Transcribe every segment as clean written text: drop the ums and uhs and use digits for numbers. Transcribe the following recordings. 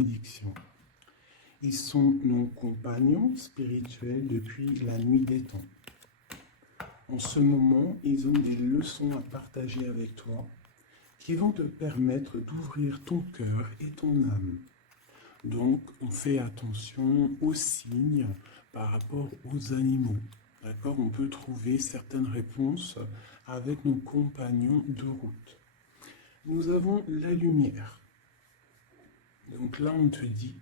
bénédiction. Ils sont nos compagnons spirituels depuis la nuit des temps. En ce moment, ils ont des leçons à partager avec toi qui vont te permettre d'ouvrir ton cœur et ton âme. Donc, on fait attention aux signes par rapport aux animaux. D'accord? On peut trouver certaines réponses avec nos compagnons de route. Nous avons la lumière. Donc là, on te dit,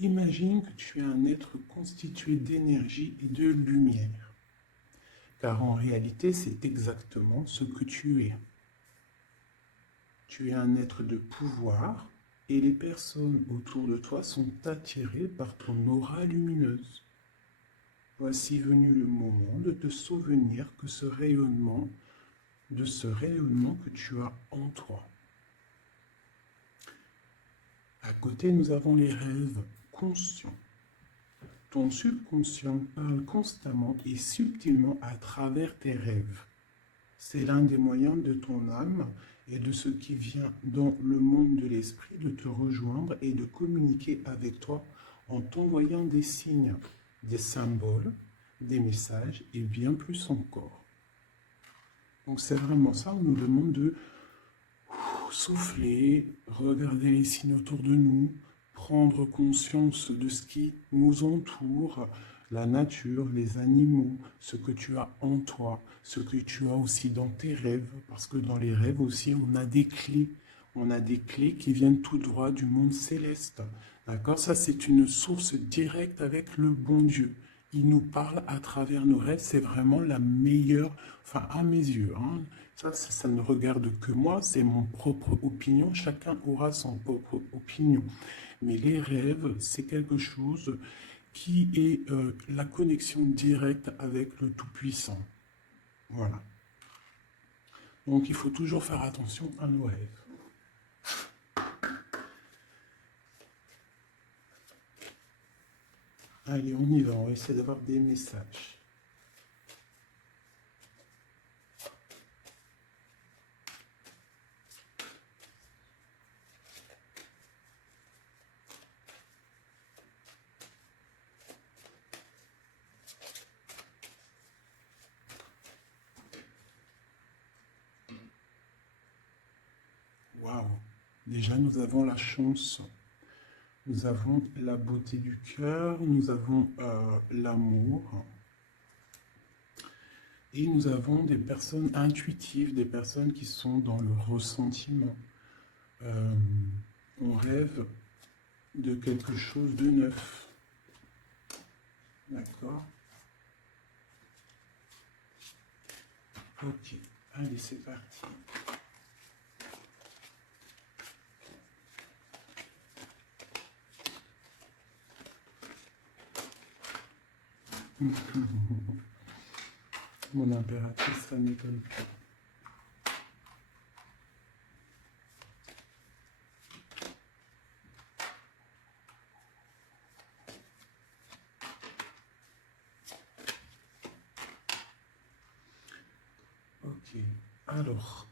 imagine que tu es un être constitué d'énergie et de lumière. Car en réalité, c'est exactement ce que tu es. Tu es un être de pouvoir et les personnes autour de toi sont attirées par ton aura lumineuse. Voici venu le moment de te souvenir de ce rayonnement que tu as en toi. À côté, nous avons les rêves conscients. Ton subconscient parle constamment et subtilement à travers tes rêves. C'est l'un des moyens de ton âme et de ce qui vient dans le monde de l'esprit de te rejoindre et de communiquer avec toi en t'envoyant des signes, des symboles, des messages et bien plus encore. Donc c'est vraiment ça, on nous demande de souffler, regarder les signes autour de nous, prendre conscience de ce qui nous entoure, la nature, les animaux, ce que tu as en toi, ce que tu as aussi dans tes rêves, parce que dans les rêves aussi, on a des clés. On a des clés qui viennent tout droit du monde céleste. D'accord? Ça, c'est une source directe avec le bon Dieu. Il nous parle à travers nos rêves. C'est vraiment la meilleure, enfin, à mes yeux. Hein. Ça ne regarde que moi. C'est mon propre opinion. Chacun aura son propre opinion. Mais les rêves, c'est quelque chose qui est la connexion directe avec le Tout-Puissant. Voilà. Donc, il faut toujours faire attention à nos rêves. Allez, on y va. On va essayer d'avoir des messages. Waouh! Déjà, nous avons la chance. Nous avons la beauté du cœur, nous avons l'amour. Et nous avons des personnes intuitives, des personnes qui sont dans le ressentiment. On rêve de quelque chose de neuf. D'accord? Ok, allez, c'est parti. Mon impératrice, ça m'étonne pas. Ok, alors,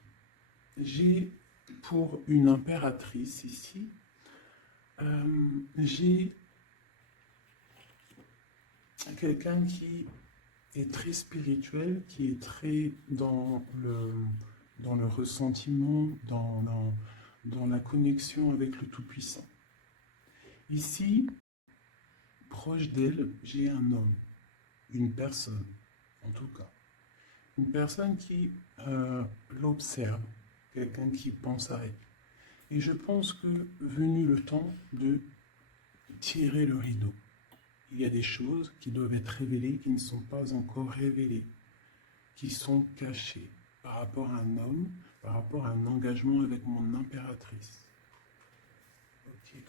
j'ai pour une impératrice ici, j'ai quelqu'un qui est très spirituel, qui est très dans le ressentiment, dans la connexion avec le Tout-Puissant. Ici, proche d'elle, j'ai un homme, une personne, en tout cas. Une personne qui l'observe, quelqu'un qui pense à elle. Et je pense que venu le temps de tirer le rideau, il y a des choses qui doivent être révélées, qui ne sont pas encore révélées, qui sont cachées par rapport à un homme, par rapport à un engagement avec mon impératrice. Ok.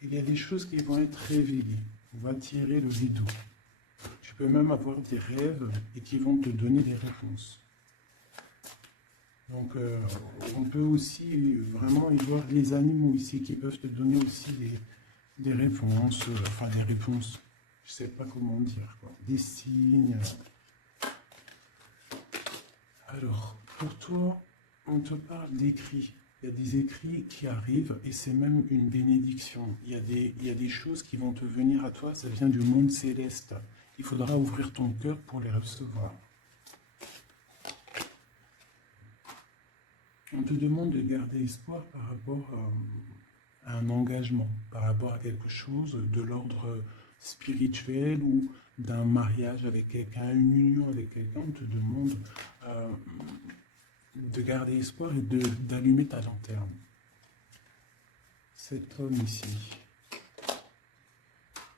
Il y a des choses qui vont être révélées. On va tirer le rideau. Tu peux même avoir des rêves et qui vont te donner des réponses. Donc, on peut aussi vraiment y voir les animaux ici qui peuvent te donner aussi des réponses, enfin des réponses, je ne sais pas comment dire, quoi, des signes. Alors, pour toi, on te parle d'écrits. Il y a des écrits qui arrivent et c'est même une bénédiction. Il y a des choses qui vont te venir à toi, ça vient du monde céleste. Il faudra ouvrir ton cœur pour les recevoir. On te demande de garder espoir par rapport à un engagement, par rapport à quelque chose de l'ordre spirituel ou d'un mariage avec quelqu'un, une union avec quelqu'un. On te demande euh, de garder espoir et d'allumer ta lanterne. Cet homme ici,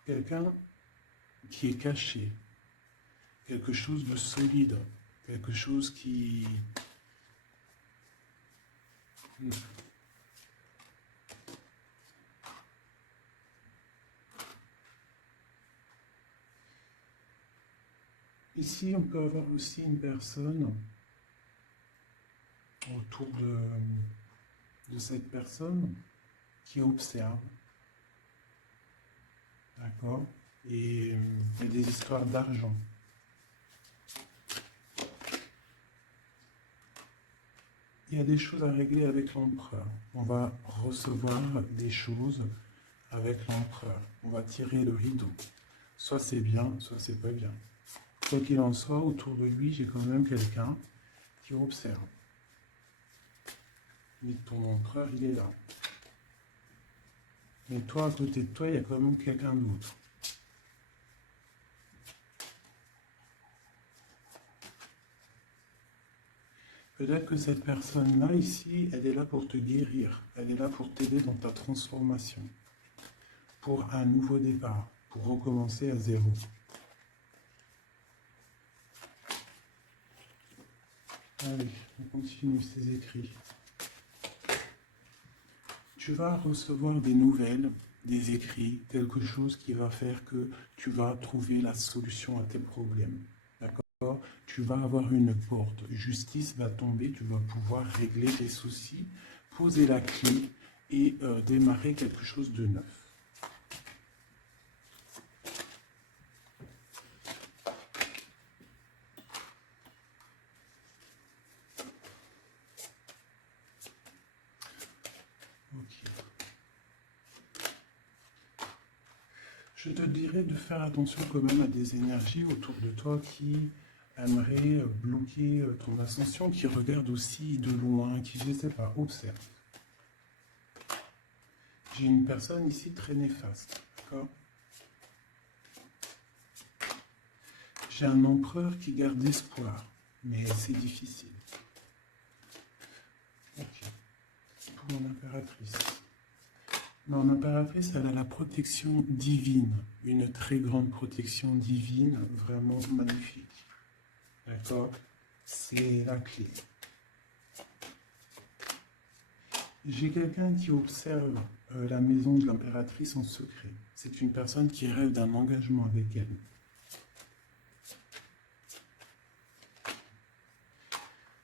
quelqu'un qui est caché, quelque chose de solide, quelque chose qui... Ici, on peut avoir aussi une personne autour de cette personne qui observe. D'accord? Et il y a des histoires d'argent. Il y a des choses à régler avec l'empereur. On va recevoir des choses avec l'empereur. On va tirer le rideau. Soit c'est bien, soit c'est pas bien. Quoi qu'il en soit, autour de lui, j'ai quand même quelqu'un qui observe. Mais ton empereur, il est là. Mais toi, à côté de toi, il y a quand même quelqu'un d'autre. Peut-être que cette personne-là, ici, elle est là pour te guérir. Elle est là pour t'aider dans ta transformation. Pour un nouveau départ. Pour recommencer à zéro. Allez, on continue ces écrits. Tu vas recevoir des nouvelles, des écrits, quelque chose qui va faire que tu vas trouver la solution à tes problèmes. D'accord? Tu vas avoir une porte. Justice va tomber, tu vas pouvoir régler tes soucis, poser la clé et démarrer quelque chose de neuf. Je te dirais de faire attention quand même à des énergies autour de toi qui aimeraient bloquer ton ascension, qui regardent aussi de loin, qui, je ne sais pas, observent. J'ai une personne ici très néfaste, d'accord? J'ai un empereur qui garde espoir, mais c'est difficile. Ok. Pour mon impératrice. Non, l'impératrice, elle a la protection divine, une très grande protection divine, vraiment magnifique. D'accord? C'est la clé. J'ai quelqu'un qui observe la maison de l'impératrice en secret. C'est une personne qui rêve d'un engagement avec elle.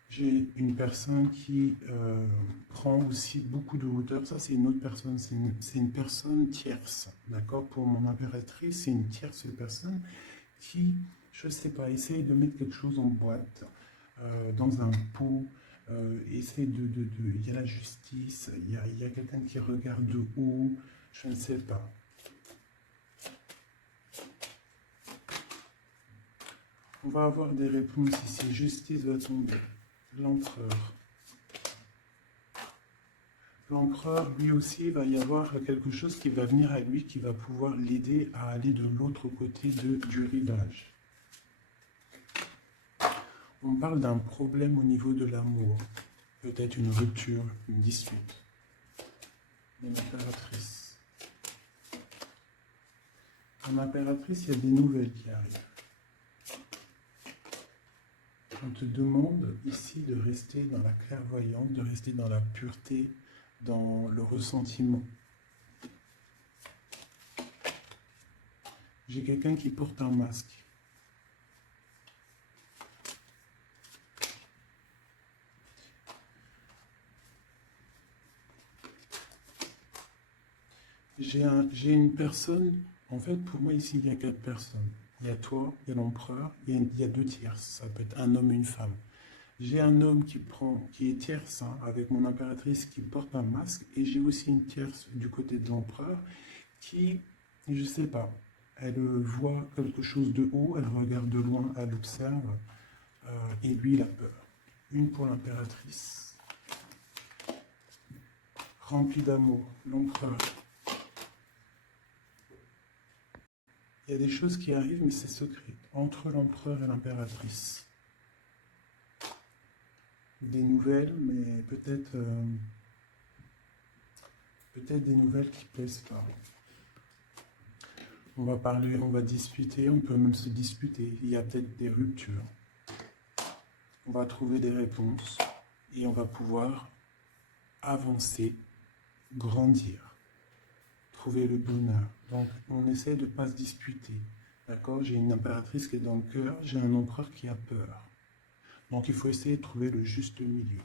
J'ai une personne qui prend aussi beaucoup de hauteur. Ça, c'est une autre personne. C'est une personne tierce. D'accord? Pour mon impératrice, c'est une tierce personne qui, je ne sais pas, essaye de mettre quelque chose en boîte, dans un pot. Essaye il y a la justice. Il y a quelqu'un qui regarde de haut. Je ne sais pas. On va avoir des réponses ici. Justice va tomber. L'empereur. L'empereur, lui aussi, il va y avoir quelque chose qui va venir à lui, qui va pouvoir l'aider à aller de l'autre côté du rivage. On parle d'un problème au niveau de l'amour. Peut-être une rupture, une dispute. L'impératrice. En impératrice, il y a des nouvelles qui arrivent. On te demande ici de rester dans la clairvoyance, de rester dans la pureté, dans le ressentiment. J'ai quelqu'un qui porte un masque. J'ai une personne, en fait pour moi ici il y a 4 personnes. Il y a toi, il y a l'empereur, il y a 2 tierces, ça peut être un homme et une femme. J'ai un homme qui est tierce, hein, avec mon impératrice qui porte un masque, et j'ai aussi une tierce du côté de l'empereur qui, je sais pas, elle voit quelque chose de haut, elle regarde de loin, elle observe, et lui il a peur. Une pour l'impératrice, remplie d'amour, l'empereur. Il y a des choses qui arrivent, mais c'est secret, entre l'empereur et l'impératrice. Des nouvelles, mais peut-être des nouvelles qui plaisent pas. On va parler, on va discuter, on peut même se disputer. Il y a peut-être des ruptures. On va trouver des réponses et on va pouvoir avancer, grandir, trouver le bonheur. Donc, on essaie de ne pas se disputer. D'accord? J'ai une impératrice qui est dans le cœur, j'ai un empereur qui a peur. Donc, il faut essayer de trouver le juste milieu.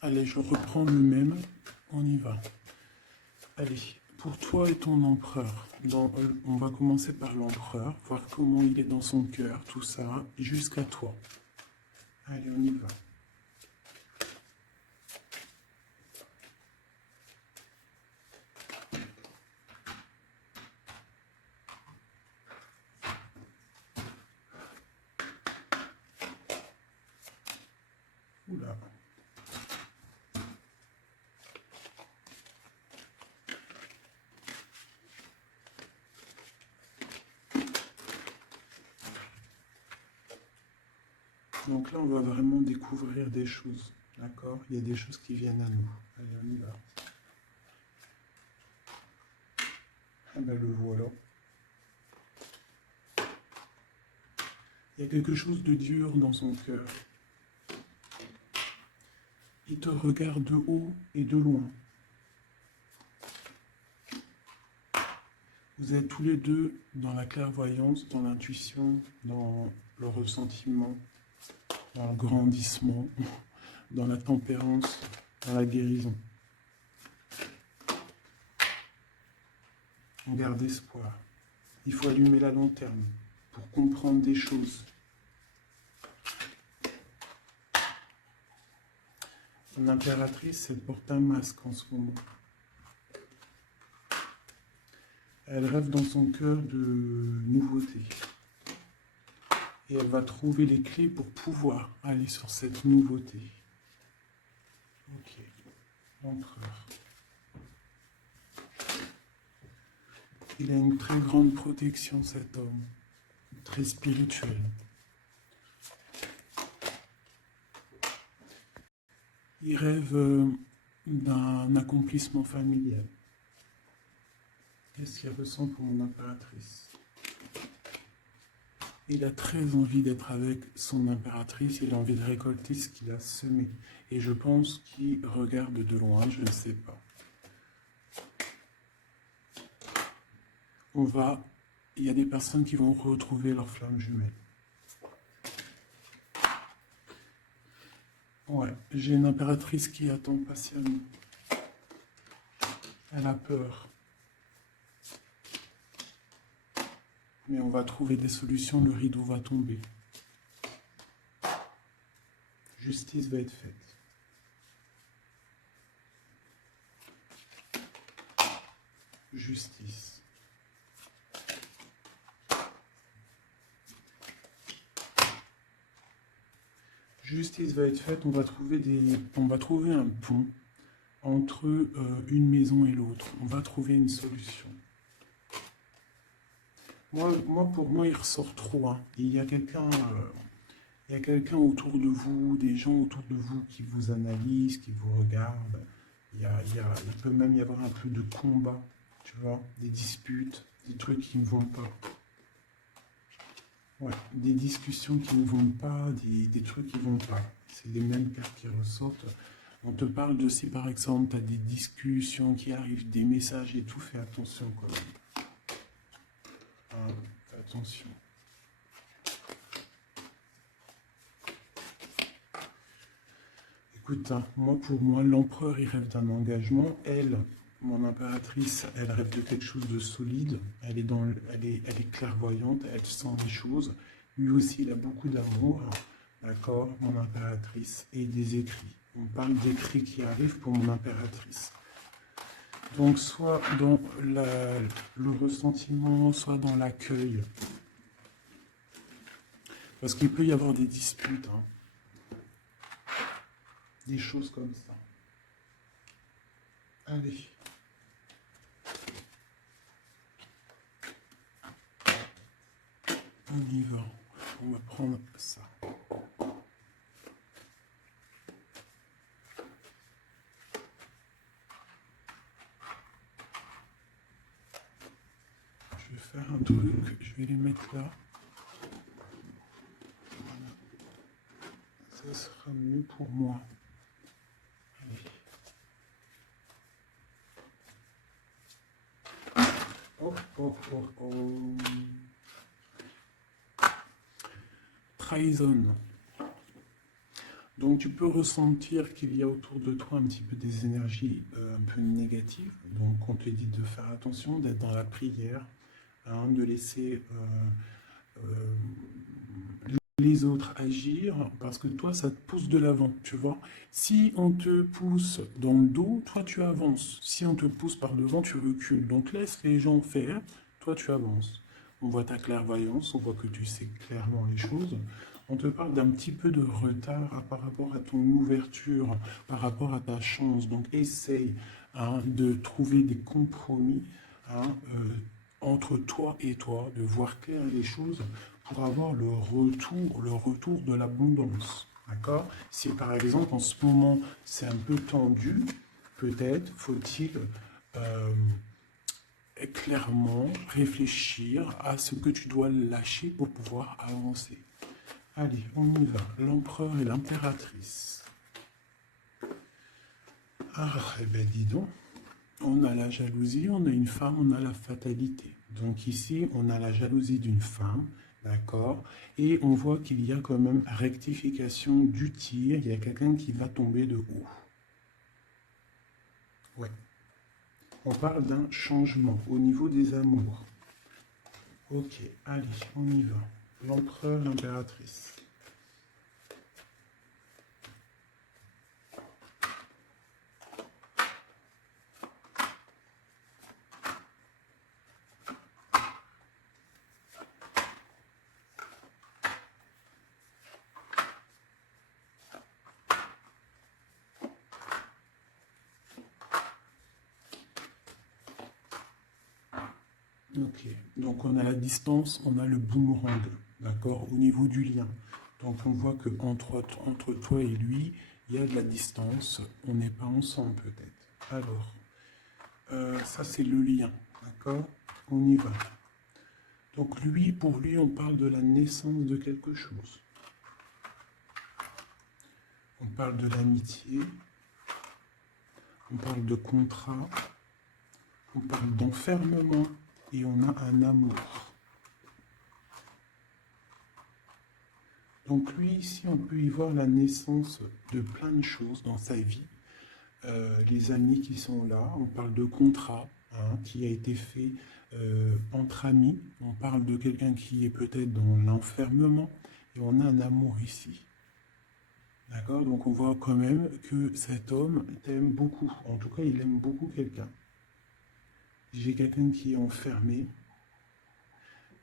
Allez, je reprends le même. On y va. Allez, pour toi et ton empereur, on va commencer par l'empereur, voir comment il est dans son cœur, tout ça, jusqu'à toi. Allez, on y va. Oula. Donc là, on va vraiment découvrir des choses, d'accord? Il y a des choses qui viennent à nous. Allez, on y va. Ah ben, le voilà. Il y a quelque chose de dur dans son cœur. Il te regarde de haut et de loin. Vous êtes tous les deux dans la clairvoyance, dans l'intuition, dans le ressentiment, dans le grandissement, dans la tempérance, dans la guérison. On garde espoir. Il faut allumer la lanterne pour comprendre des choses. L'impératrice, elle porte un masque en ce moment. Elle rêve dans son cœur de nouveautés. Et elle va trouver les clés pour pouvoir aller sur cette nouveauté. Ok, l'empereur. Il a une très grande protection, cet homme, très spirituel. Il rêve d'un accomplissement familial. Qu'est-ce qu'il ressent pour mon impératrice? Il a très envie d'être avec son impératrice, il a envie de récolter ce qu'il a semé. Et je pense qu'il regarde de loin, je ne sais pas. Il y a des personnes qui vont retrouver leur flamme jumelle. Ouais, j'ai une impératrice qui attend patiemment. Elle a peur. Mais on va trouver des solutions, le rideau va tomber. Justice va être faite. Justice. Justice va être faite, on va trouver un pont entre une maison et l'autre. On va trouver une solution. Pour moi, il ressort trop. Hein. Il y a quelqu'un autour de vous, des gens autour de vous qui vous analysent, qui vous regardent. Il peut même y avoir un peu de combat, tu vois, des disputes, des trucs qui ne vont pas. Ouais, des discussions qui ne vont pas, des trucs qui vont pas. C'est les mêmes cartes qui ressortent. On te parle de si par exemple tu as des discussions qui arrivent, des messages et tout, fais attention quand même. Hein, fais attention. Écoute, hein, moi pour moi, l'empereur il rêve d'un engagement. Elle, mon impératrice, elle rêve de quelque chose de solide. Elle est clairvoyante, elle sent les choses. Lui aussi, il a beaucoup d'amour. D'accord, mon impératrice. Et des écrits. On parle d'écrits qui arrivent pour mon impératrice. Donc, soit dans le ressentiment, soit dans l'accueil. Parce qu'il peut y avoir des disputes, hein. Des choses comme ça. Allez. On y va. On va prendre ça. Je vais faire un truc. Je vais les mettre là. Voilà. Ça sera mieux pour moi. Allez. Oh, oh, oh, oh. Trahison. Donc tu peux ressentir qu'il y a autour de toi un petit peu des énergies un peu négatives. Donc on te dit de faire attention, d'être dans la prière, hein, de laisser les autres agir, parce que toi ça te pousse de l'avant, tu vois. Si on te pousse dans le dos, toi tu avances. Si on te pousse par devant, tu recules. Donc laisse les gens faire, toi tu avances. On voit ta clairvoyance, on voit que tu sais clairement les choses. On te parle d'un petit peu de retard par rapport à ton ouverture, par rapport à ta chance. Donc essaye, hein, de trouver des compromis, hein, entre toi et toi, de voir clair les choses pour avoir le retour de l'abondance. D'accord? Si par exemple en ce moment c'est un peu tendu, peut-être faut-il euh, clairement réfléchir à ce que tu dois lâcher pour pouvoir avancer. Allez, on y va. L'empereur et l'impératrice. Ah, eh ben dis donc. On a la jalousie, on a une femme, on a la fatalité. Donc ici, on a la jalousie d'une femme, d'accord? Et on voit qu'il y a quand même rectification du tir, il y a quelqu'un qui va tomber de haut. Ouais. On parle d'un changement au niveau des amours. Ok, allez, on y va. L'empereur, l'impératrice. Ok, donc on a la distance, on a le boomerang, d'accord, au niveau du lien. Donc on voit que entre toi et lui, il y a de la distance, on n'est pas ensemble peut-être. Alors, ça c'est le lien, d'accord, on y va. Donc lui, pour lui, on parle de la naissance de quelque chose. On parle de l'amitié, on parle de contrat, on parle d'enfermement et on a un amour. Donc lui, ici, on peut y voir la naissance de plein de choses dans sa vie. Les amis qui sont là, on parle de contrat, hein, qui a été fait entre amis. On parle de quelqu'un qui est peut-être dans l'enfermement. Et on a un amour ici. D'accord? Donc on voit quand même que cet homme t'aime beaucoup. En tout cas, il aime beaucoup quelqu'un. J'ai quelqu'un qui est enfermé.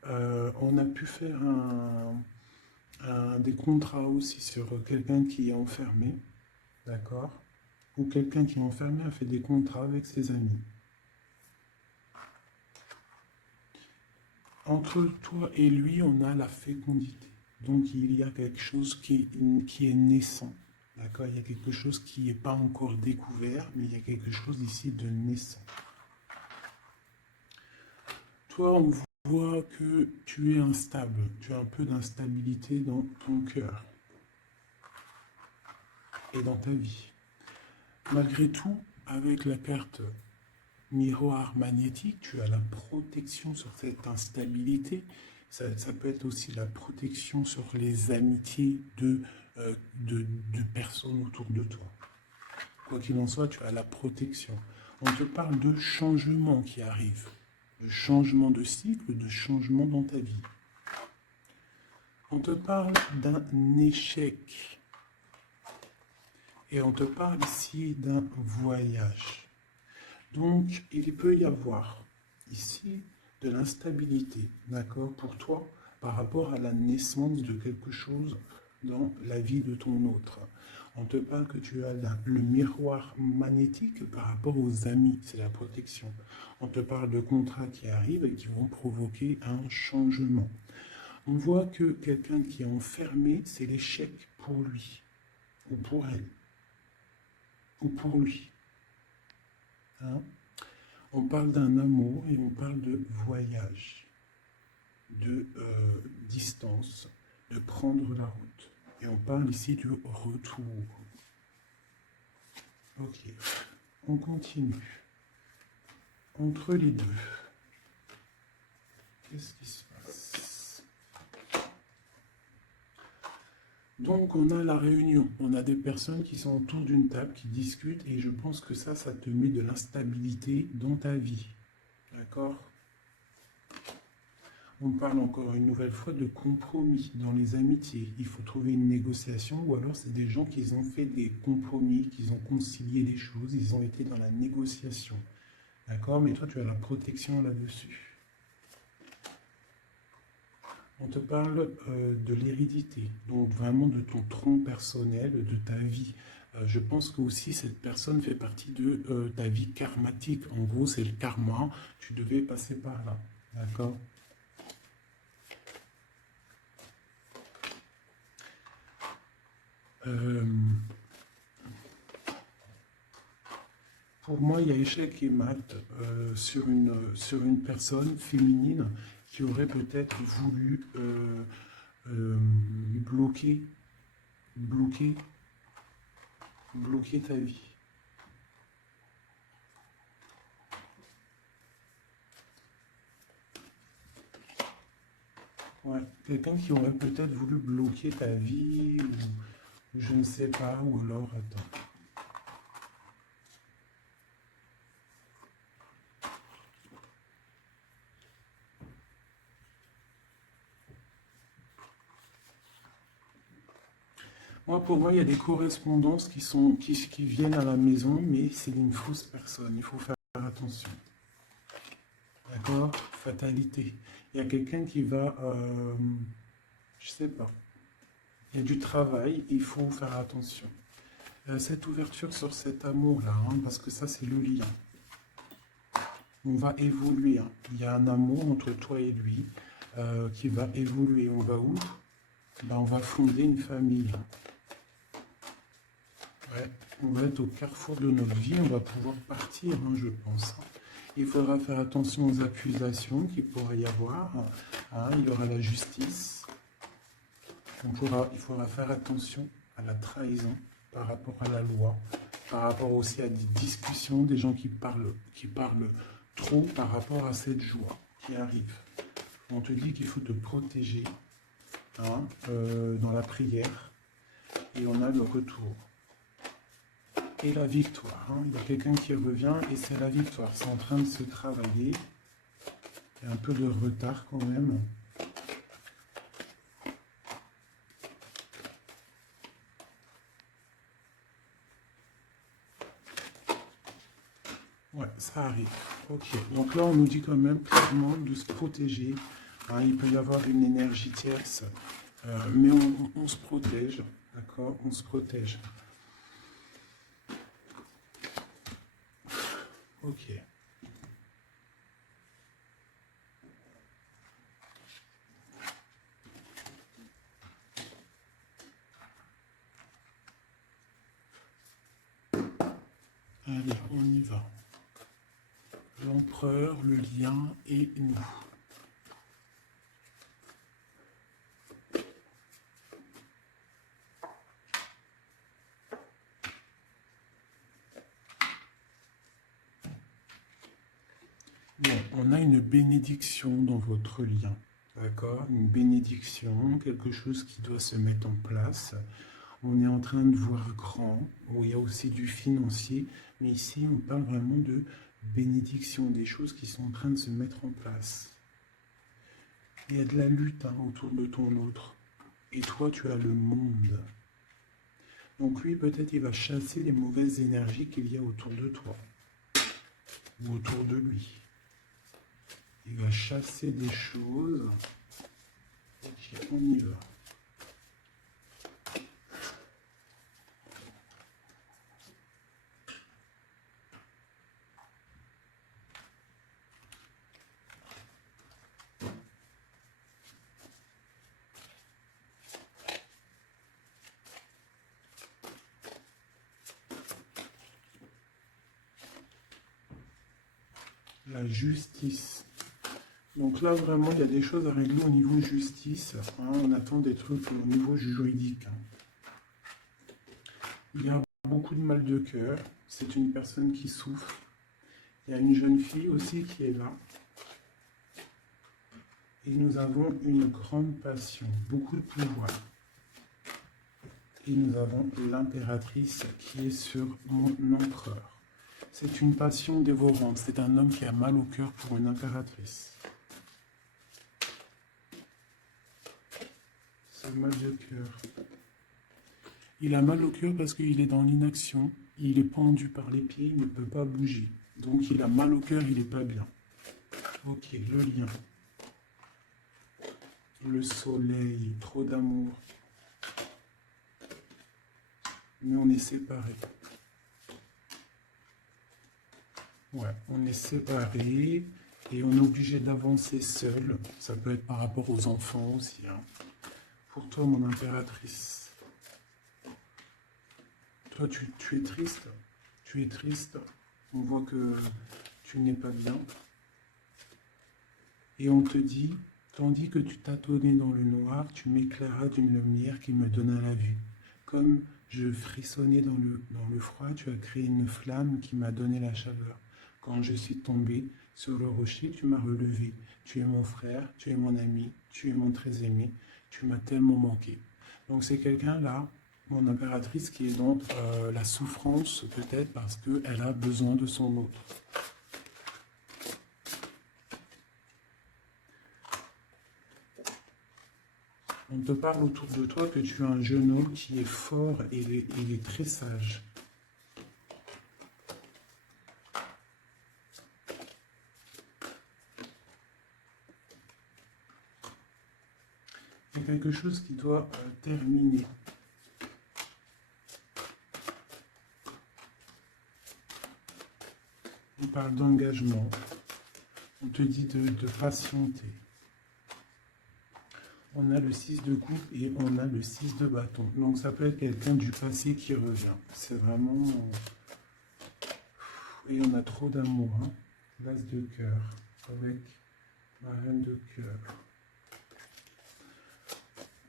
On a pu faire des contrats aussi sur quelqu'un qui est enfermé. D'accord? Ou quelqu'un qui est enfermé a fait des contrats avec ses amis. Entre toi et lui, on a la fécondité. Donc il y a quelque chose qui est naissant. D'accord? Il y a quelque chose qui n'est pas encore découvert, mais il y a quelque chose ici de naissant. Toi, on vois que tu es instable, tu as un peu d'instabilité dans ton cœur et dans ta vie. Malgré tout, avec la carte miroir magnétique, tu as la protection sur cette instabilité. Ça peut être aussi la protection sur les amitiés de personnes autour de toi. Quoi qu'il en soit, tu as la protection. On te parle de changement qui arrive, de changement de cycle, de changement dans ta vie. On te parle d'un échec. Et on te parle ici d'un voyage. Donc, il peut y avoir ici de l'instabilité, d'accord, pour toi, par rapport à la naissance de quelque chose dans la vie de ton autre. On te parle que tu as le miroir magnétique par rapport aux amis, c'est la protection. On te parle de contrats qui arrivent et qui vont provoquer un changement. On voit que quelqu'un qui est enfermé, c'est l'échec pour lui, ou pour elle, ou pour lui. Hein? On parle d'un amour et on parle de voyage, de distance, de prendre la route. Et on parle ici du retour. Ok, on continue. Entre les deux, qu'est-ce qui se passe? Donc on a la réunion, on a des personnes qui sont autour d'une table, qui discutent, et je pense que ça te met de l'instabilité dans ta vie. D'accord? On parle encore une nouvelle fois de compromis dans les amitiés. Il faut trouver une négociation, ou alors c'est des gens qui ont fait des compromis, qui ont concilié les choses, ils ont été dans la négociation. D'accord? Mais toi, tu as la protection là-dessus. On te parle de l'hérédité, donc vraiment de ton tronc personnel, de ta vie. Je pense que aussi cette personne fait partie de ta vie karmatique. En gros, c'est le karma, tu devais passer par là. D'accord? Pour moi, il y a échec et mat sur une personne féminine qui aurait peut-être voulu bloquer ta vie. Ouais, quelqu'un qui aurait peut-être voulu bloquer ta vie, ou je ne sais pas, ou alors, attends. Pour moi, il y a des correspondances qui viennent à la maison, mais c'est une fausse personne. Il faut faire attention. D'accord? Fatalité. Il y a quelqu'un qui va, je sais pas. Il y a du travail, il faut faire attention. Cette ouverture sur cet amour-là, hein, parce que ça, c'est le lien. On va évoluer. Hein. Il y a un amour entre toi et lui qui va évoluer. On va où? Ben, on va fonder une famille. Ouais, on va être au carrefour de notre vie, on va pouvoir partir, hein, je pense. Il faudra faire attention aux accusations qu'il pourrait y avoir. Hein, il y aura la justice. Il faudra faire attention à la trahison par rapport à la loi, par rapport aussi à des discussions, des gens qui parlent trop par rapport à cette joie qui arrive. On te dit qu'il faut te protéger hein, dans la prière et on a le retour. Et la victoire. Hein. Il y a quelqu'un qui revient et c'est la victoire. C'est en train de se travailler. Il y a un peu de retard quand même. Ouais, ça arrive. Ok. Donc là, on nous dit quand même clairement de se protéger. Hein, il peut y avoir une énergie tierce. Mais on se protège. D'accord? On se protège. Ok. Allez, on y va. L'empereur, le lien et nous. on a une bénédiction dans votre lien. D'accord? Une bénédiction, quelque chose qui doit se mettre en place. On est en train de voir grand, où il y a aussi du financier, mais ici on parle vraiment de bénédiction, des choses qui sont en train de se mettre en place. Il y a de la lutte autour de ton autre, et toi tu as le monde. Donc lui peut-être il va chasser les mauvaises énergies qu'il y a autour de toi, ou autour de lui. Il va chasser des choses. Ok, on y va. La justice. Donc là, vraiment, il y a des choses à régler au niveau justice. On attend des trucs au niveau juridique. Il y a beaucoup de mal de cœur. C'est une personne qui souffre. Il y a une jeune fille aussi qui est là. Et nous avons une grande passion, beaucoup de pouvoir. Et nous avons l'impératrice qui est sur mon empereur. C'est une passion dévorante. C'est un homme qui a mal au cœur pour une impératrice. Ce mal de cœur. Il a mal au cœur parce qu'il est dans l'inaction. Il est pendu par les pieds, il ne peut pas bouger. Donc il a mal au cœur, il n'est pas bien. Ok, le lien. Le soleil, trop d'amour. Mais on est séparés. Ouais, on est séparés et on est obligé d'avancer seul. Ça peut être par rapport aux enfants aussi. Pour toi, mon impératrice. Toi, tu es triste. Tu es triste. On voit que tu n'es pas bien. Et on te dit, tandis que tu tâtonnais dans le noir, tu m'éclairas d'une lumière qui me donna la vue. Comme je frissonnais dans le froid, tu as créé une flamme qui m'a donné la chaleur. Quand je suis tombé sur le rocher, tu m'as relevé. Tu es mon frère, tu es mon ami, tu es mon très aimé. Tu m'as tellement manqué. Donc c'est quelqu'un là, mon impératrice, qui est dans la souffrance peut-être parce qu'elle a besoin de son autre. On te parle autour de toi que tu as un jeune homme qui est fort et il est très sage. Il y a quelque chose qui doit terminer. On parle d'engagement. On te dit de patienter. On a le 6 de coupe et on a le 6 de bâton. Donc ça peut être quelqu'un du passé qui revient. C'est vraiment... Et on a trop d'amour. L'as de cœur avec la reine de cœur.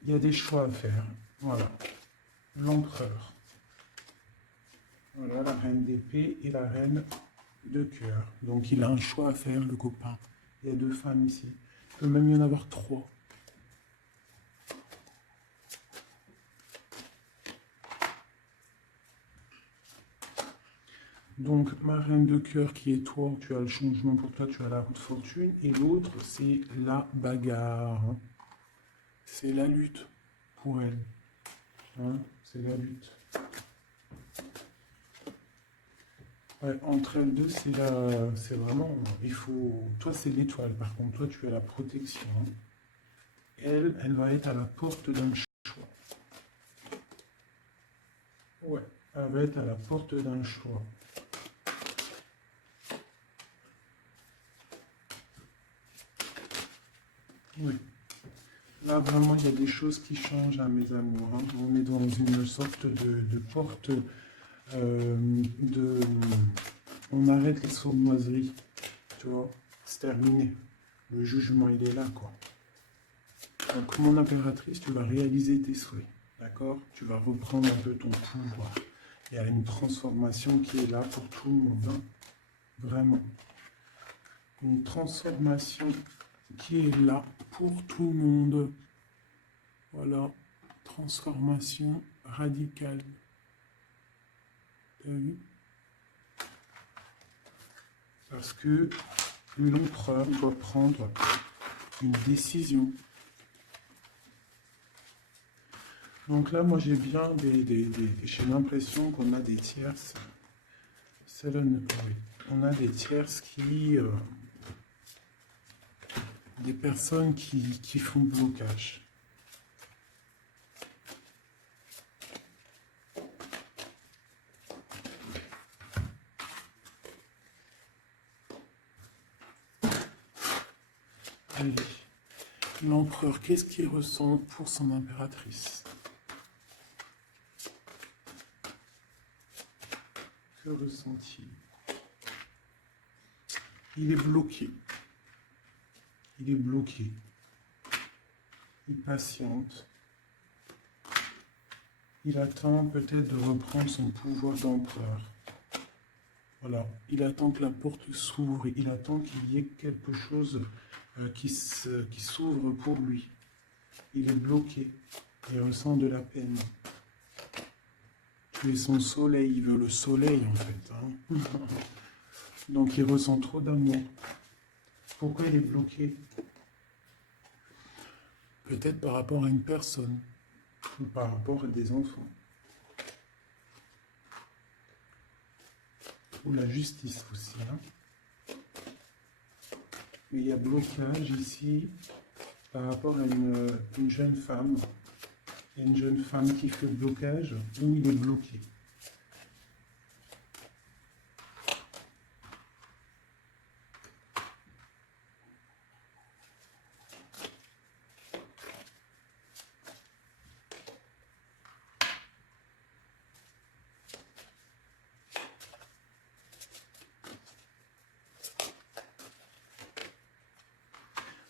Il y a des choix à faire. Voilà. L'empereur. Voilà, la reine d'épée et la reine de cœur. Donc il a un choix à faire, le copain. Il y a deux femmes ici. Il peut même y en avoir trois. Donc, ma reine de cœur qui est toi, tu as le changement pour toi, tu as la haute fortune. Et l'autre, c'est la bagarre. C'est la lutte pour elle. C'est la lutte. Ouais, entre elles deux, c'est vraiment... Il faut... Toi, c'est l'étoile. Par contre, toi, tu as la protection. Elle va être à la porte d'un choix. Ouais, elle va être à la porte d'un choix. Oui. Là, vraiment, il y a des choses qui changent, mes amours. On est dans une sorte de porte On arrête les sournoiseries, tu vois. C'est terminé. Le jugement, il est là, quoi. Donc, mon impératrice, tu vas réaliser tes souhaits, d'accord? Tu vas reprendre un peu ton pouvoir. Il y a une transformation qui est là pour tout le monde, Vraiment. une transformation qui est là pour tout le monde. Voilà, transformation radicale. T'as vu? Parce que l'empereur doit prendre une décision. Donc là, moi, j'ai bien j'ai l'impression qu'on a des tierces. Oui. On a des tierces qui... des personnes qui font blocage. Allez, l'empereur, qu'est-ce qu'il ressent pour son impératrice? Que ressent-il? Il est bloqué. Il est bloqué. Il patiente. Il attend peut-être de reprendre son pouvoir d'empereur. Voilà. Il attend que la porte s'ouvre. Il attend qu'il y ait quelque chose qui s'ouvre pour lui. Il est bloqué. Il ressent de la peine. Tu es son soleil. Il veut le soleil, en fait. Hein. Donc, il ressent trop d'amour. Pourquoi il est bloqué? Peut-être par rapport à une personne. Ou par rapport à des enfants. Ou la justice aussi. Hein. Mais il y a blocage ici par rapport à une jeune femme. Il y a une jeune femme qui fait le blocage ou il est bloqué.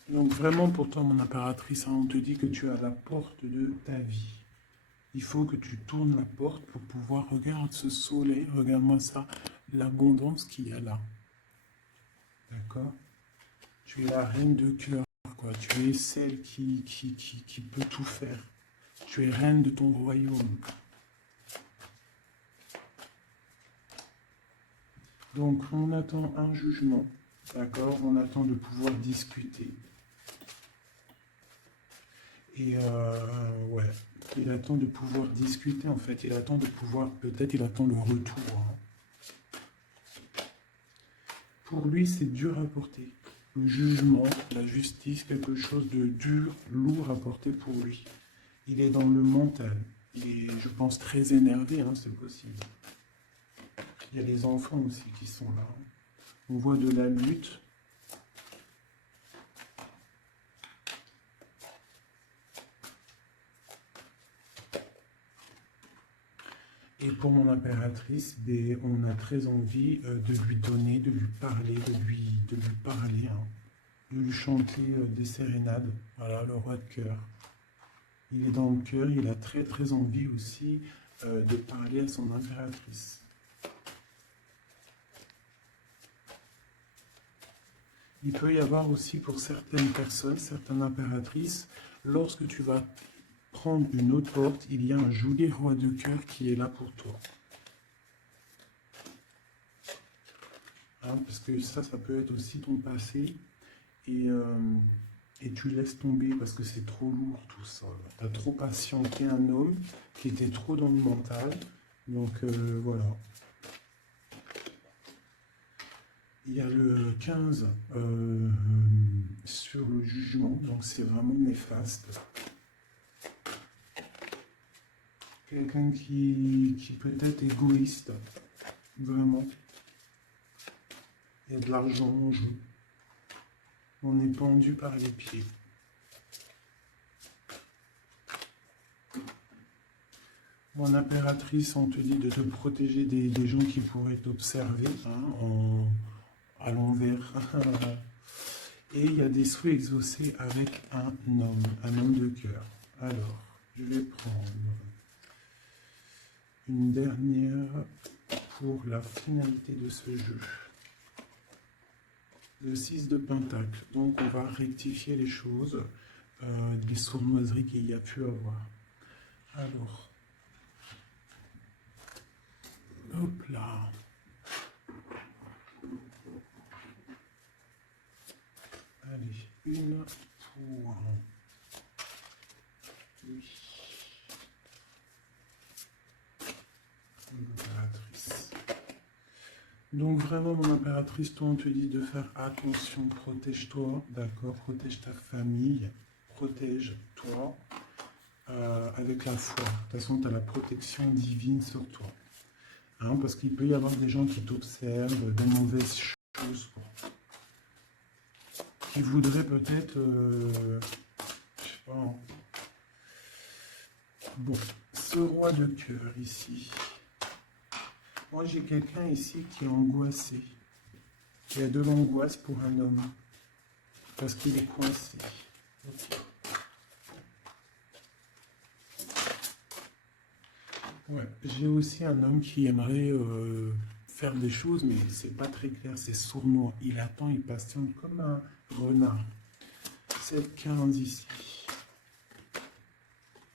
Donc vraiment pour toi, mon impératrice, hein, on te dit que tu es à la porte de ta vie. Il faut que tu tournes la porte pour pouvoir regarder ce soleil, regarde-moi ça, l'abondance qu'il y a là. D'accord? Tu es la reine de cœur, quoi. Tu es celle qui peut tout faire. Tu es reine de ton royaume. Donc on attend un jugement, d'accord? On attend de pouvoir discuter. Et ouais, il attend de pouvoir discuter en fait, il attend de pouvoir, peut-être il attend le retour. Hein. Pour lui, c'est dur à porter. Le jugement, la justice, quelque chose de dur, lourd à porter pour lui. Il est dans le mental. Il est, je pense, très énervé, hein, c'est possible. Il y a les enfants aussi qui sont là. On voit de la lutte. Et pour mon impératrice, on a très envie de lui donner, de lui parler, de lui parler, hein, de lui chanter des sérénades. Voilà, le roi de cœur. Il est dans le cœur, il a très très envie aussi de parler à son impératrice. Il peut y avoir aussi pour certaines personnes, certaines impératrices, lorsque tu vas prendre une autre porte, il y a un joli roi de cœur qui est là pour toi. Hein, parce que ça peut être aussi ton passé. Et tu laisses tomber parce que c'est trop lourd tout ça. Tu as trop patienté un homme qui était trop dans le mental. Donc voilà. Il y a le 15 sur le jugement, donc c'est vraiment néfaste. Quelqu'un qui peut être égoïste, vraiment. Il y a de l'argent en jeu. On est pendu par les pieds. Mon impératrice, on te dit de te protéger des gens qui pourraient t'observer hein, à l'envers. Et il y a des souhaits exaucés avec un homme de cœur. Alors, je vais prendre une dernière pour la finalité de ce jeu. le 6 de Pentacle. Donc on va rectifier les choses, des sournoiseries qu'il y a pu avoir. Alors, hop là. Allez, une pour lui. Impératrice. Donc vraiment, mon impératrice, toi, on te dit de faire attention, protège-toi, d'accord? Protège ta famille, protège-toi avec la foi. De toute façon, tu as la protection divine sur toi. Hein, parce qu'il peut y avoir des gens qui t'observent, des mauvaises choses, qui voudraient peut-être, je sais pas, hein. Bon, ce roi de cœur ici. Moi, j'ai quelqu'un ici qui est angoissé. Il y a de l'angoisse pour un homme. Parce qu'il est coincé. Okay. Ouais, j'ai aussi un homme qui aimerait faire des choses, mais c'est pas très clair, c'est sournois. Il attend, il patiente comme un renard. C'est le 15 ici.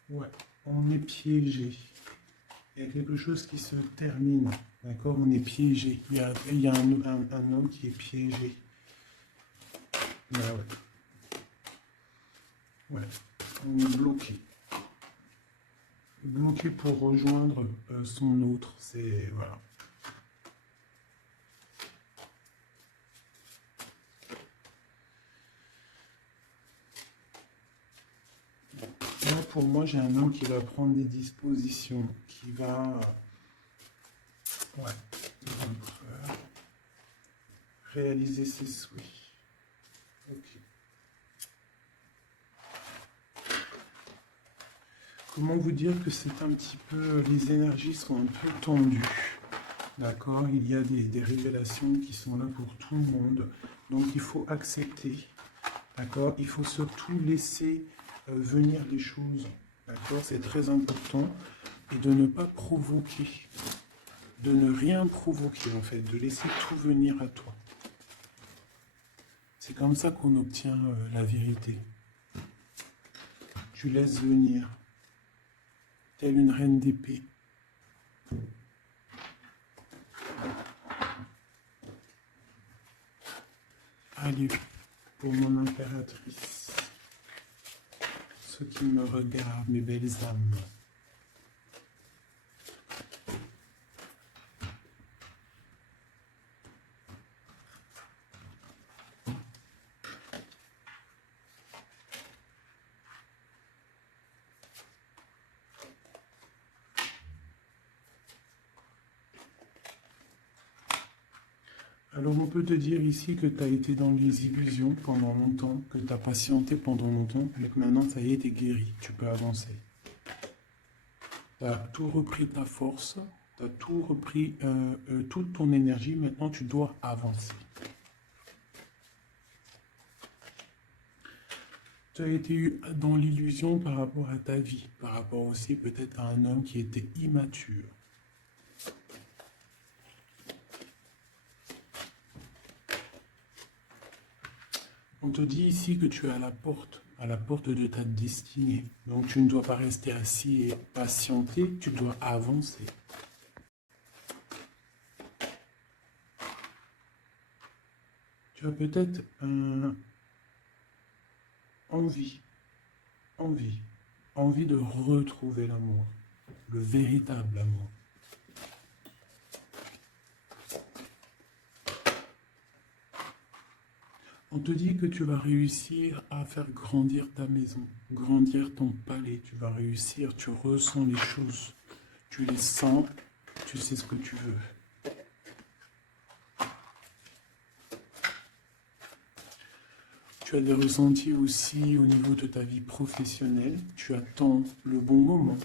Ouais, on est piégé. Il y a quelque chose qui se termine, d'accord? On est piégé. Il y a un homme qui est piégé. Bah ouais. Ouais, on est bloqué. Bloqué pour rejoindre son autre. C'est... Voilà. Là, pour moi, j'ai un homme qui va prendre des dispositions, qui va... Ouais. Réaliser ses souhaits. Ok. Comment vous dire que c'est un petit peu... Les énergies sont un peu tendues. D'accord? Il y a des révélations qui sont là pour tout le monde. Donc, il faut accepter. D'accord? Il faut surtout laisser venir les choses. D'accord? C'est très important. Et de ne pas provoquer. De ne rien provoquer, en fait. De laisser tout venir à toi. C'est comme ça qu'on obtient la vérité. Tu laisses venir. Telle une reine d'épée. Allez, pour mon impératrice. Ceux qui me regardent, mes belles âmes. Alors on peut te dire ici que tu as été dans les illusions pendant longtemps, que tu as patienté pendant longtemps, mais que maintenant ça y est, tu es guéri, tu peux avancer. Tu as tout repris ta force, tu as tout repris, toute ton énergie, maintenant tu dois avancer. Tu as été dans l'illusion par rapport à ta vie, par rapport aussi peut-être à un homme qui était immature. On te dit ici que tu es à la porte de ta destinée. Donc tu ne dois pas rester assis et patienter, tu dois avancer. Tu as peut-être envie de retrouver l'amour, le véritable amour. On te dit que tu vas réussir à faire grandir ta maison, grandir ton palais. Tu vas réussir, tu ressens les choses, tu les sens, tu sais ce que tu veux. Tu as des ressentis aussi au niveau de ta vie professionnelle. Tu attends le bon moment.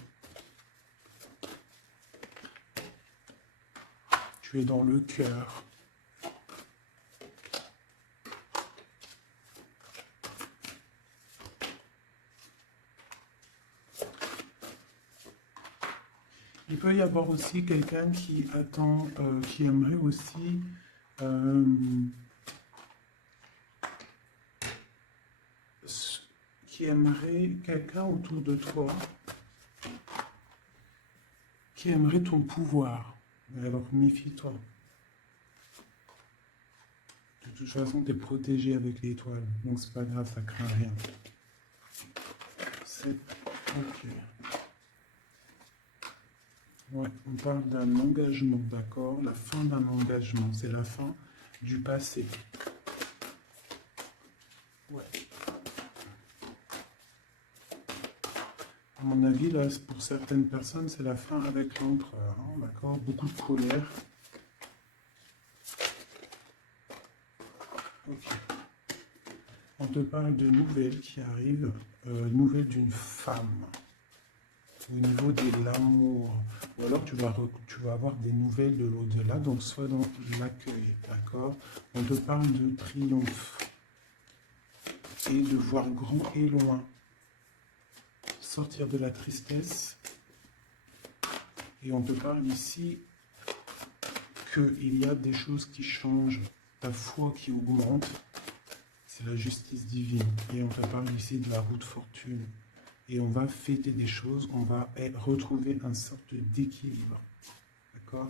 Tu es dans le cœur. Il peut y avoir aussi quelqu'un qui attend, qui aimerait aussi aimerait quelqu'un autour de toi qui aimerait ton pouvoir. Alors méfie-toi. De toute façon, tu es protégé avec l'étoile, donc c'est pas grave, ça craint rien. C'est ok. Ouais, on parle d'un engagement, d'accord? La fin d'un engagement, c'est la fin du passé. Ouais. À mon avis, là, pour certaines personnes, c'est la fin avec l'empereur, hein, d'accord? Beaucoup de colère. Ok. On te parle de nouvelles qui arrivent, nouvelles d'une femme. Au niveau de l'amour, ou alors tu vas avoir des nouvelles de l'au-delà, donc soit dans l'accueil, d'accord? On te parle de triomphe et de voir grand et loin, sortir de la tristesse, et on te parle ici qu'il y a des choses qui changent, ta foi qui augmente, c'est la justice divine, et on te parle ici de la roue de fortune. Et on va fêter des choses, on va retrouver une sorte d'équilibre. D'accord?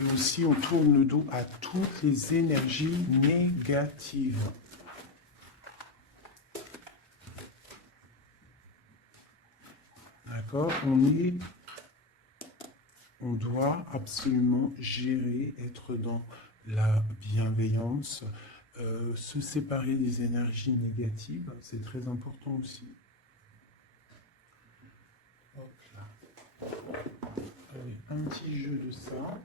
Et aussi, on tourne le dos à toutes les énergies négatives. D'accord? On doit absolument gérer, être dans la bienveillance, se séparer des énergies négatives, c'est très important aussi. Hop là. Allez, un petit jeu de ça.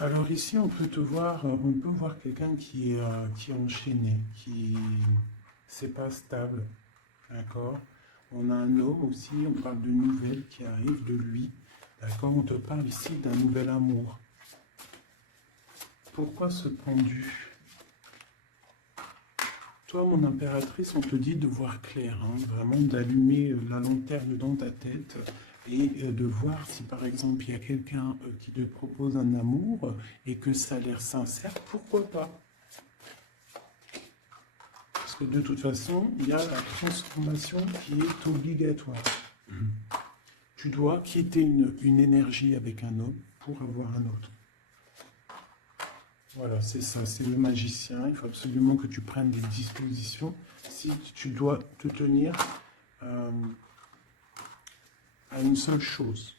Alors ici, on peut voir quelqu'un qui est enchaîné, qui c'est pas stable, d'accord? On a un homme aussi, on parle de nouvelles qui arrivent de lui, d'accord? On te parle ici d'un nouvel amour. Pourquoi ce pendu? Toi, mon impératrice, on te dit de voir clair, hein, vraiment d'allumer la lanterne dans ta tête et de voir si par exemple il y a quelqu'un qui te propose un amour et que ça a l'air sincère, pourquoi pas? Parce que de toute façon, il y a la transformation qui est obligatoire. Tu dois quitter une énergie avec un homme pour avoir un autre. Voilà, c'est ça, c'est le magicien. Il faut absolument que tu prennes des dispositions. Si tu dois te tenir à une seule chose.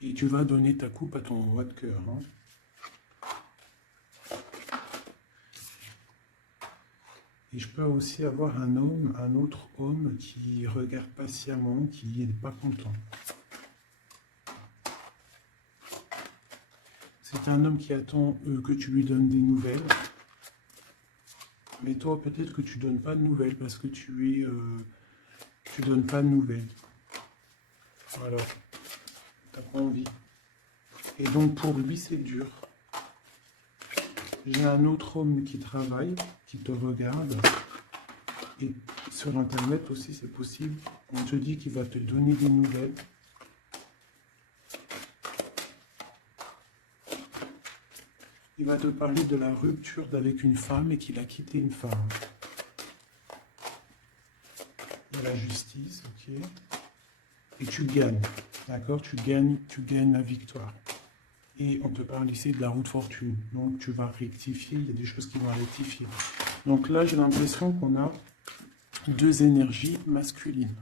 Et tu vas donner ta coupe à ton roi de cœur. Hein. Et je peux aussi avoir un autre homme qui regarde patiemment, qui n'est pas content. C'est un homme qui attend que tu lui donnes des nouvelles. Mais toi, peut-être que tu ne donnes pas de nouvelles parce que tu donnes pas de nouvelles. Voilà. Tu n'as pas envie. Et donc, pour lui, c'est dur. J'ai un autre homme qui travaille, qui te regarde. Et sur Internet aussi, c'est possible. On te dit qu'il va te donner des nouvelles. Il va te parler de la rupture avec une femme et qu'il a quitté une femme. Il y a la justice, ok. Et tu gagnes, d'accord? Tu gagnes la victoire. Et on te parle ici de la roue de fortune. Donc tu vas rectifier, il y a des choses qui vont rectifier. Donc là, j'ai l'impression qu'on a deux énergies masculines.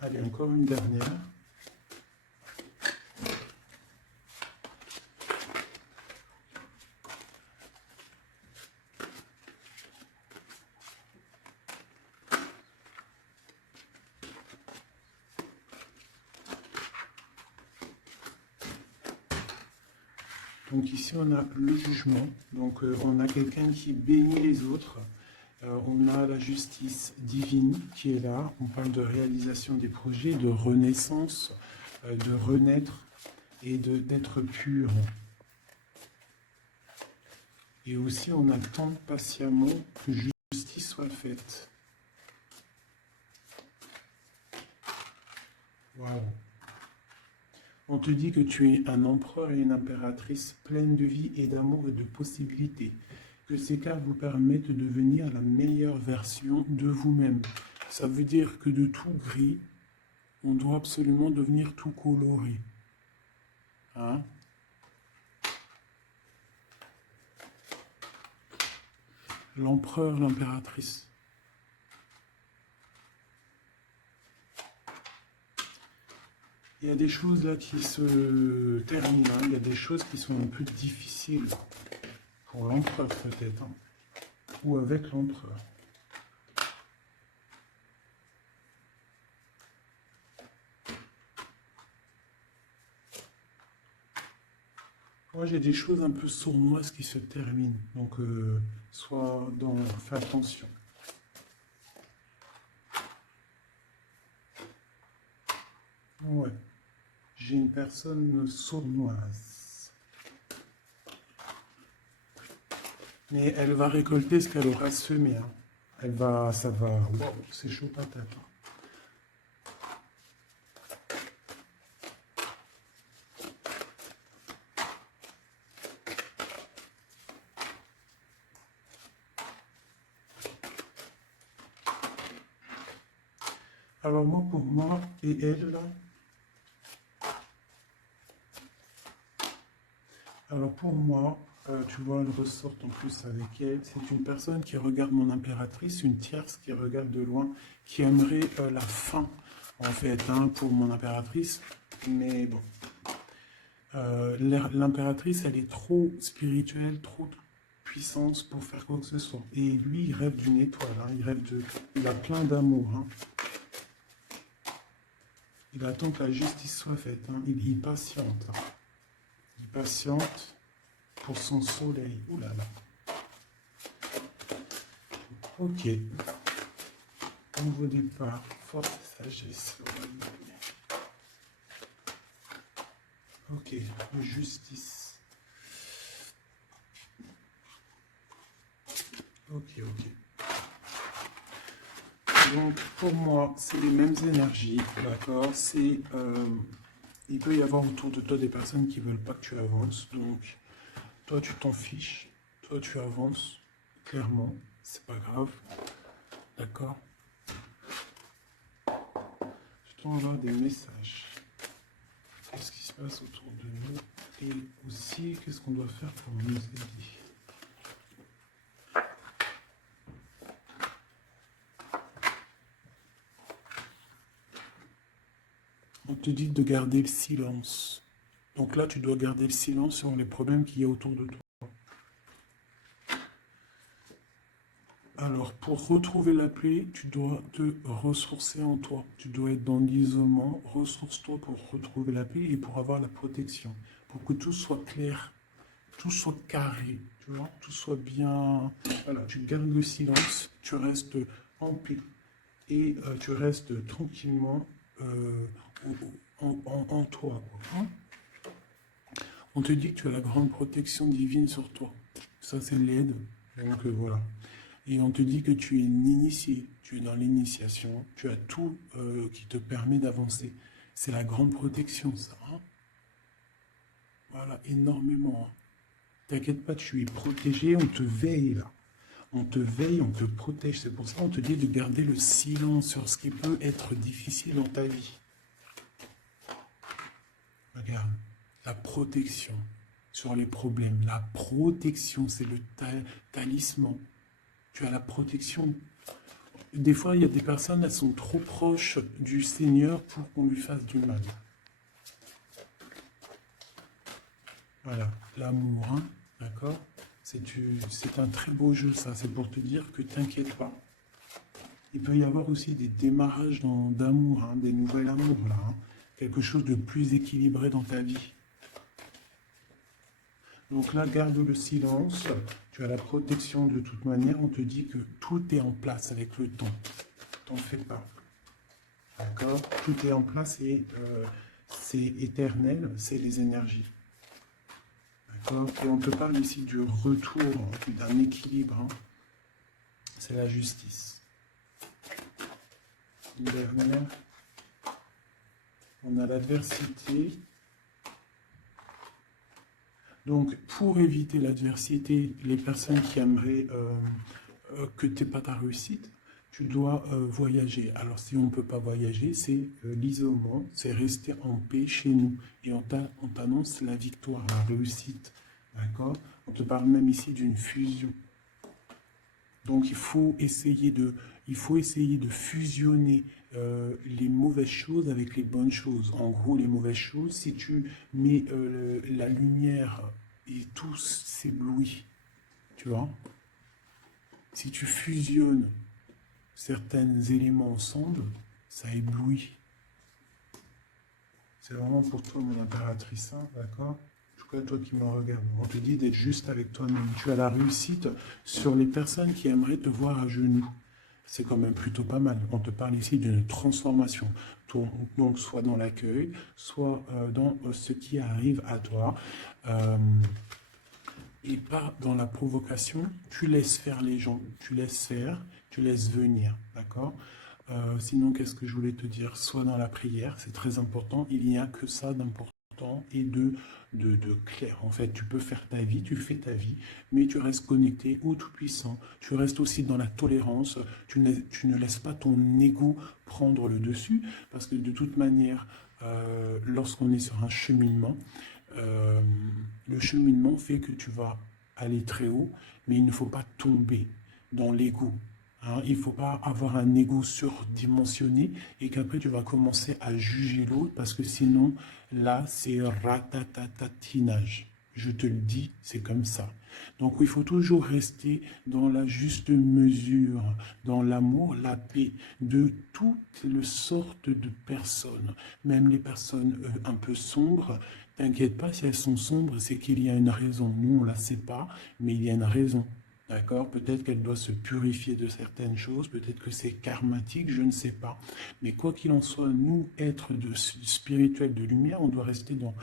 Allez, encore une dernière. Donc ici, on a le jugement. Donc on a quelqu'un qui bénit les autres. On a la justice divine qui est là. On parle de réalisation des projets, de renaissance, de renaître et d'être pur. Et aussi, on attend patiemment que justice soit faite. Voilà. On te dit que tu es un empereur et une impératrice pleine de vie et d'amour et de possibilités. Que ces cartes vous permettent de devenir la meilleure version de vous-même. Ça veut dire que de tout gris, on doit absolument devenir tout coloré. Hein? L'empereur, l'impératrice. Il y a des choses là qui se terminent. Hein. Il y a des choses qui sont un peu difficiles. Pour l'empereur peut-être. Hein. Ou avec l'empereur. Moi, j'ai des choses un peu sournoises qui se terminent. Donc, fais attention. Ouais. J'ai une personne sournoise. Mais elle va récolter ce qu'elle aura semé. Hein. Ça va... Wow, c'est chaud patate. Hein. Alors moi, pour moi, et elle, là... Alors pour moi, tu vois, elle ressort en plus avec elle. C'est une personne qui regarde mon impératrice, une tierce qui regarde de loin, qui aimerait la fin, en fait, hein, pour mon impératrice. Mais bon, l'impératrice, elle est trop spirituelle, trop de puissance pour faire quoi que ce soit. Et lui, il rêve d'une étoile, hein, il a plein d'amour. Hein. Il attend que la justice soit faite. Hein. Il patiente. Hein. Il patiente pour son soleil. Ouh là là. Ok. Nouveau départ. Force et sagesse. Ok. Justice. Ok. Donc, pour moi, c'est les mêmes énergies, d'accord? Il peut y avoir autour de toi des personnes qui ne veulent pas que tu avances. Donc, toi, tu t'en fiches. Toi, tu avances, clairement. C'est pas grave. D'accord? Je t'envoie des messages. Qu'est-ce qui se passe autour de nous? Et aussi, qu'est-ce qu'on doit faire pour nous aider? On te dit de garder le silence. Donc là, tu dois garder le silence sur les problèmes qu'il y a autour de toi. Alors, pour retrouver la paix, tu dois te ressourcer en toi. Tu dois être dans l'isolement. Ressource-toi pour retrouver la paix et pour avoir la protection. Pour que tout soit clair, tout soit carré, tu vois, tout soit bien... Voilà, tu gardes le silence, tu restes en paix et tu restes tranquillement en toi. Quoi, hein. On te dit que tu as la grande protection divine sur toi. Ça, c'est l'aide. Donc voilà. Et on te dit que tu es une initiée, tu es dans l'initiation, tu as tout qui te permet d'avancer. C'est la grande protection, ça. Hein. Voilà, énormément. Hein. T'inquiète pas, tu es protégé, on te veille là. On te veille, on te protège. C'est pour ça qu'on te dit de garder le silence sur ce qui peut être difficile dans ta vie. Regarde, la protection sur les problèmes. La protection, c'est le talisman. Tu as la protection. Des fois, il y a des personnes, elles sont trop proches du Seigneur pour qu'on lui fasse du mal. Voilà, l'amour, hein, d'accord? C'est un très beau jeu, ça. C'est pour te dire que t'inquiète pas. Il peut y avoir aussi des démarrages d'amour, hein, des nouvelles amours, là. Hein, quelque chose de plus équilibré dans ta vie. Donc là, garde le silence. Tu as la protection de toute manière. On te dit que tout est en place avec le temps. T'en fais pas. D'accord? Tout est en place et c'est éternel, c'est les énergies. D'accord? Et on te parle ici du retour, d'un équilibre. Hein. C'est la justice. Une dernière. On a l'adversité. Donc, pour éviter l'adversité, les personnes qui aimeraient que tu n'aies pas ta réussite, tu dois voyager. Alors, si on ne peut pas voyager, c'est l'isolement, c'est rester en paix chez nous. Et on t'annonce la victoire, la réussite. D'accord? On te parle même ici d'une fusion. Donc, il faut essayer de fusionner les mauvaises choses avec les bonnes choses. En gros, les mauvaises choses, si tu mets la lumière et tout s'éblouit, tu vois, si tu fusionnes certains éléments ensemble, ça éblouit. C'est vraiment pour toi, mon impératrice, hein, d'accord? En tout cas, toi qui me regardes, on te dit d'être juste avec toi-même. Tu as la réussite sur les personnes qui aimeraient te voir à genoux. C'est quand même plutôt pas mal. On te parle ici d'une transformation. Donc, soit dans l'accueil, soit dans ce qui arrive à toi. Et pas dans la provocation. Tu laisses faire les gens. Tu laisses faire, tu laisses venir. D'accord? Sinon, qu'est-ce que je voulais te dire? Soit dans la prière, c'est très important. Il n'y a que ça d'important et de clair. En fait, tu peux faire ta vie, tu fais ta vie, mais tu restes connecté au Tout-Puissant. Tu restes aussi dans la tolérance. Tu ne laisses pas ton ego prendre le dessus, parce que de toute manière, lorsqu'on est sur un cheminement, le cheminement fait que tu vas aller très haut, mais il ne faut pas tomber dans l'ego. Hein, il ne faut pas avoir un ego surdimensionné et qu'après tu vas commencer à juger l'autre parce que sinon, là, c'est ratatatatinage. Je te le dis, c'est comme ça. Donc il faut toujours rester dans la juste mesure, dans l'amour, la paix de toutes les sortes de personnes, même les personnes un peu sombres. T'inquiète pas, si elles sont sombres, c'est qu'il y a une raison. Nous, on ne la sait pas, mais il y a une raison. D'accord? Peut-être qu'elle doit se purifier de certaines choses, peut-être que c'est karmatique, je ne sais pas. Mais quoi qu'il en soit, nous, êtres spirituels de lumière, on doit rester dans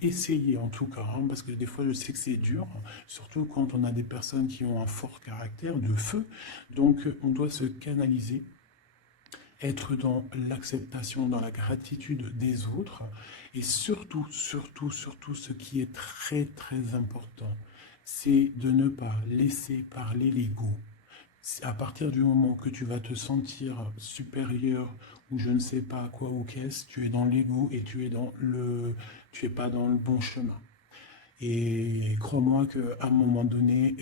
essayer en tout cas, hein, parce que des fois je sais que c'est dur, surtout quand on a des personnes qui ont un fort caractère de feu. Donc on doit se canaliser, être dans l'acceptation, dans la gratitude des autres, et surtout, surtout, surtout, ce qui est très, très important, c'est de ne pas laisser parler l'ego. À partir du moment que tu vas te sentir supérieur ou je ne sais pas quoi ou qu'est-ce, tu es dans l'ego et tu es pas dans le bon chemin. Et crois-moi qu'à un moment donné,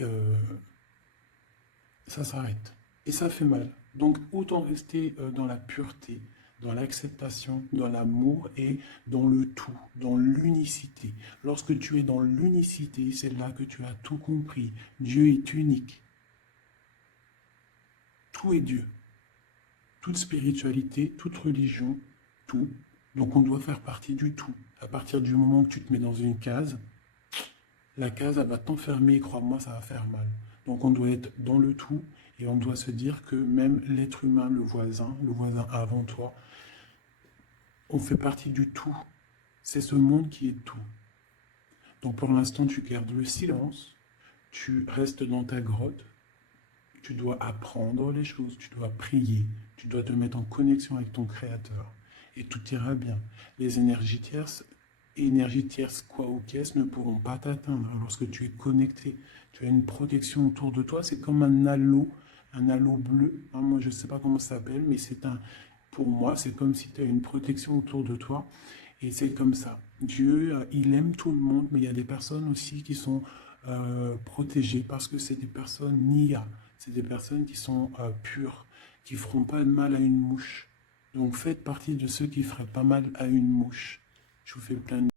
ça s'arrête. Et ça fait mal. Donc autant rester dans la pureté, dans l'acceptation, dans l'amour et dans le tout, dans l'unicité. Lorsque tu es dans l'unicité, c'est là que tu as tout compris. Dieu est unique. Tout est Dieu. Toute spiritualité, toute religion, tout. Donc on doit faire partie du tout. À partir du moment que tu te mets dans une case, la case, elle va t'enfermer, crois-moi, ça va faire mal. Donc on doit être dans le tout et on doit se dire que même l'être humain, le voisin avant toi, on fait partie du tout. C'est ce monde qui est tout. Donc pour l'instant, tu gardes le silence, tu restes dans ta grotte, tu dois apprendre les choses, tu dois prier, tu dois te mettre en connexion avec ton Créateur. Et tout ira bien. Les énergies tierces, quoi ou qu'est-ce, ne pourront pas t'atteindre lorsque tu es connecté. Tu as une protection autour de toi, c'est comme un halo bleu. Hein, moi, je ne sais pas comment ça s'appelle, mais pour moi, c'est comme si tu as une protection autour de toi. Et c'est comme ça. Dieu, il aime tout le monde, mais il y a des personnes aussi qui sont protégées parce que c'est des personnes Nia. C'est des personnes qui sont pures, qui ne feront pas de mal à une mouche. Donc faites partie de ceux qui ne feraient pas mal à une mouche. Je vous fais plein de